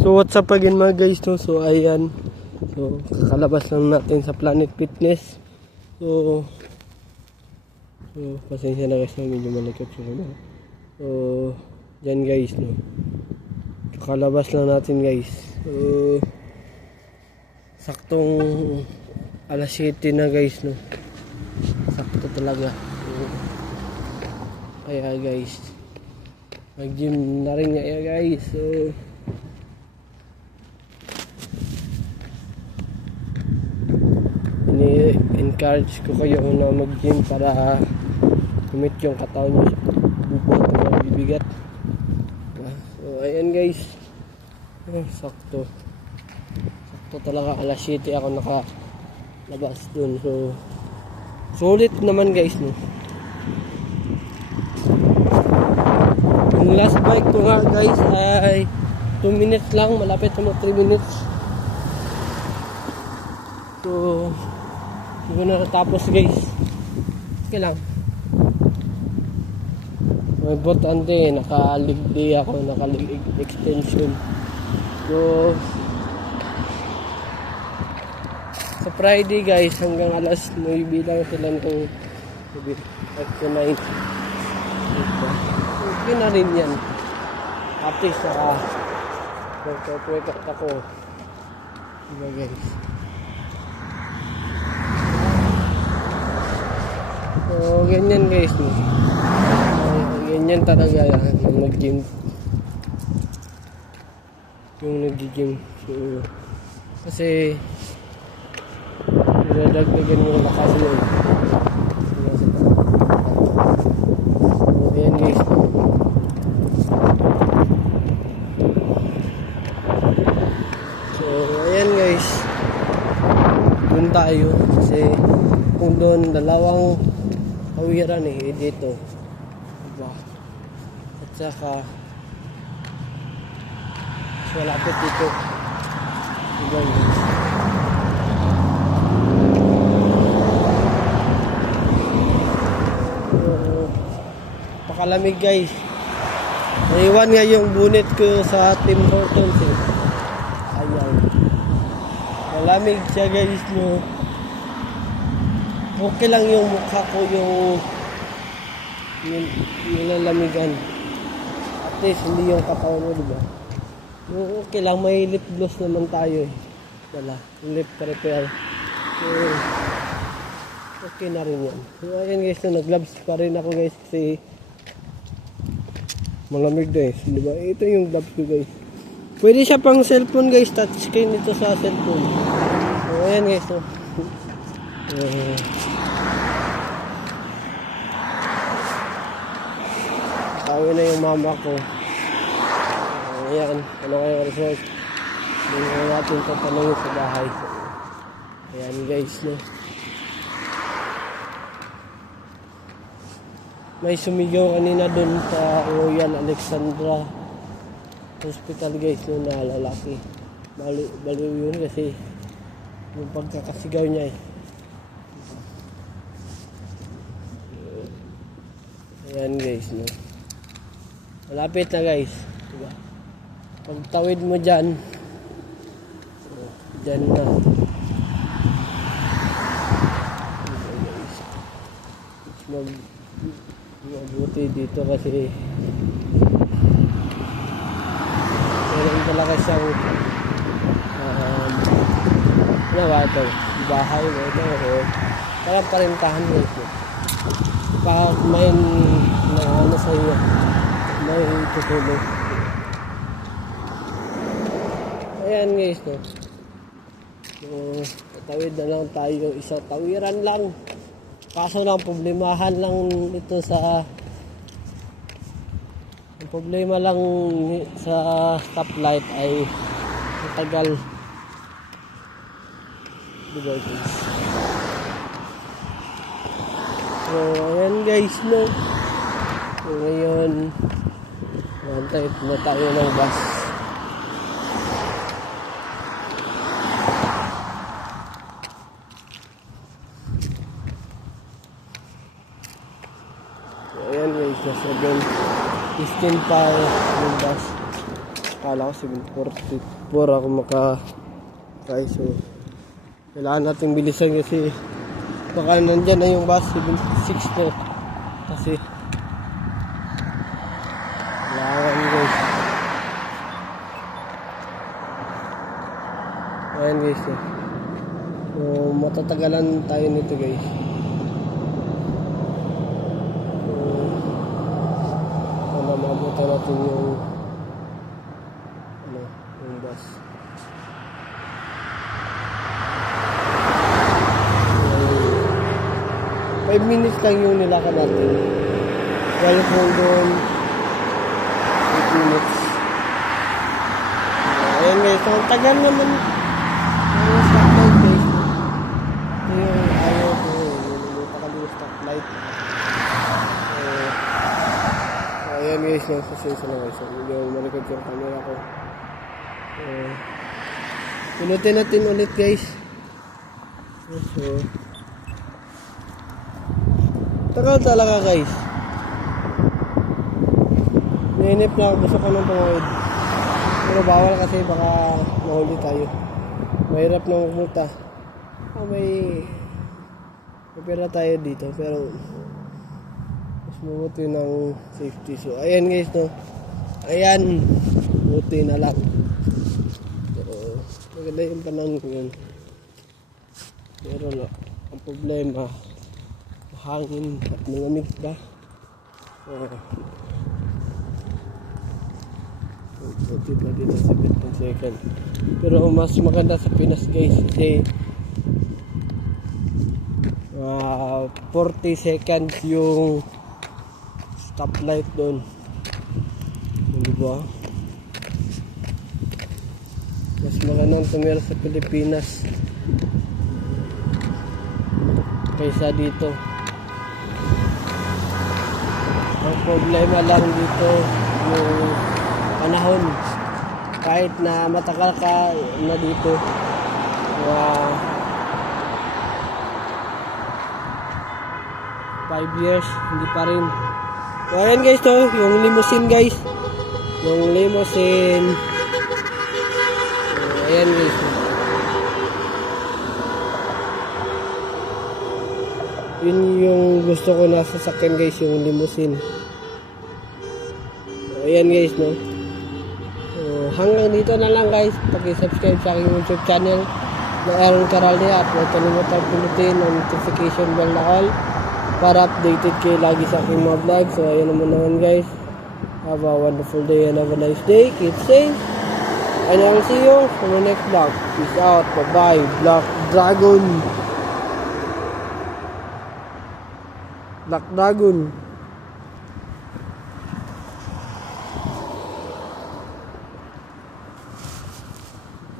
So what's up again mga guys, no? So ayan, so kakalabas lang natin sa Planet Fitness. So pasensya na guys, no? Medyo malikot yung ano. So dyan guys, no? Kakalabas lang natin guys. So saktong alas 7 na guys, no? Sakto talaga. So, kaya guys, mag gym na rin nga guys. So encourage ko kayo na mag-gym para kumit yung katawan nyo, bubuhat ng mga bibigat. So ayan guys, sakto talaga alas 7 ako nakalabas dun. So sulit naman guys, no? Yung last bike ko nga guys ay 2 minutes lang, malapit sa mga 3 minutes. So hindi ko na natapos guys. Okay lang. May botante, naka-leg day ako, naka-leg extension. So sa Friday guys, hanggang alas 9 lang sila ng at 9. Okay na rin yan. At least naka-workout ako. Diba guys? So, ganyan guys, no? Ganyan talaga yung nag-gym. Yung nag-gym. So, kasi niladagdagan yung lakas mo. So, ayan guys. So, ayan guys. Doon tayo. Kasi kung doon, dalawang kawiran dito, diba? At saka malapit dito, diba? Pakalamig guys. Naiwan nga yung bonnet ko sa Tim Hortons ayan, malamig siya guys, no? Okay lang yung mukha ko, yung nilalamigan. At least hindi yung katawan mo, diba? Okay lang, may lip gloss naman tayo Wala, lip repair. So, okay na rin yan. So ayan guys, nag-gloves pa rin ako guys kasi malamig guys, diba? Ito yung gloves ko guys. Pwede siya pang cellphone guys, touchscreen ito sa cellphone. So ayan guys, no? Tawin na yung mama ko. Ayan, ano kayong result? Hindi na natin tatanungin sa bahay. Ayan guys, no? May sumigaw kanina dun sa Royal Alexandra Hospital guys, no, na lalaki. Baliw yun kasi yung pagkakasigaw niya Ayan guys, no? Malapit na guys, diba? Pagtawid mo dyan, dyan na. Mabuti dito kasi meron talaga siyang ano ba ito? Bahay mo ito o parang parintahan mo ito. Pag may ano sa iyo, may tutulong. Ayan guys, no? So, tatawid na lang tayo, isang tawiran lang. Kaso lang, problemahan lang ito sa ang problema lang sa stoplight ay matagal. Diba guys? So, ayan guys, no? So, ngayon, nantay na tayo ng bus. So, ayan guys, nasa 15 pa yung bus. Akala ko 7:44 ako makakay. So, kailangan natin bilisan kasi baka nandyan na yung bus 7:06 na. Kasi kailangan guys. Ayan guys. So, matatagalan tayo nito guys. So, sana mabutan natin yung bus. 5 minutes lang yung nilakad natin. Well, kung doon 8 minutes. Ayan guys, so ang tagal naman yung stoplight guys. Ito yung ayaw ko, nilimutan yung stoplight. So ayan guys, nagsasensya na guys. So medyo malikod yung camera ko. Pinutin natin ulit guys. So tagal talaga guys. Nainip na ako, gusto ko nang tumawid. Pero bawal kasi baka mahuli tayo. Mahirap na magmulta. May pera tayo dito pero mas mabuti ng safety. So ayan guys no. Ayan. Buti na lang. Pero maganda yung panahon ngayon. Pero no, ang problema hangin at malamig ba? Buti pa dito sa 15 second. Pero mas maganda sa Pinas guys kasi 40 seconds yung stoplight doon. Hindi ba? Mas magandang tumira sa Pilipinas kaysa dito. Ang problema lang dito yung panahon. Kahit na matagal ka na dito, 5 years, hindi pa rin. So ayan guys to, yung limousine guys. Yung limousine. Ayan guys. Yun yung gusto ko na sasakyan guys, yung limousine. Ayan guys no. Hanggang dito na lang guys. Pag-subscribe sa aking YouTube channel na Aaron Caralde at huwag kalimutan pinutin ang notification bell na all para updated kayo lagi sa aking mga vlog. So ayan naman guys. Have a wonderful day and have a nice day. Keep safe. And I'll see you on the next vlog. Peace out. Bye bye. Black Dragon.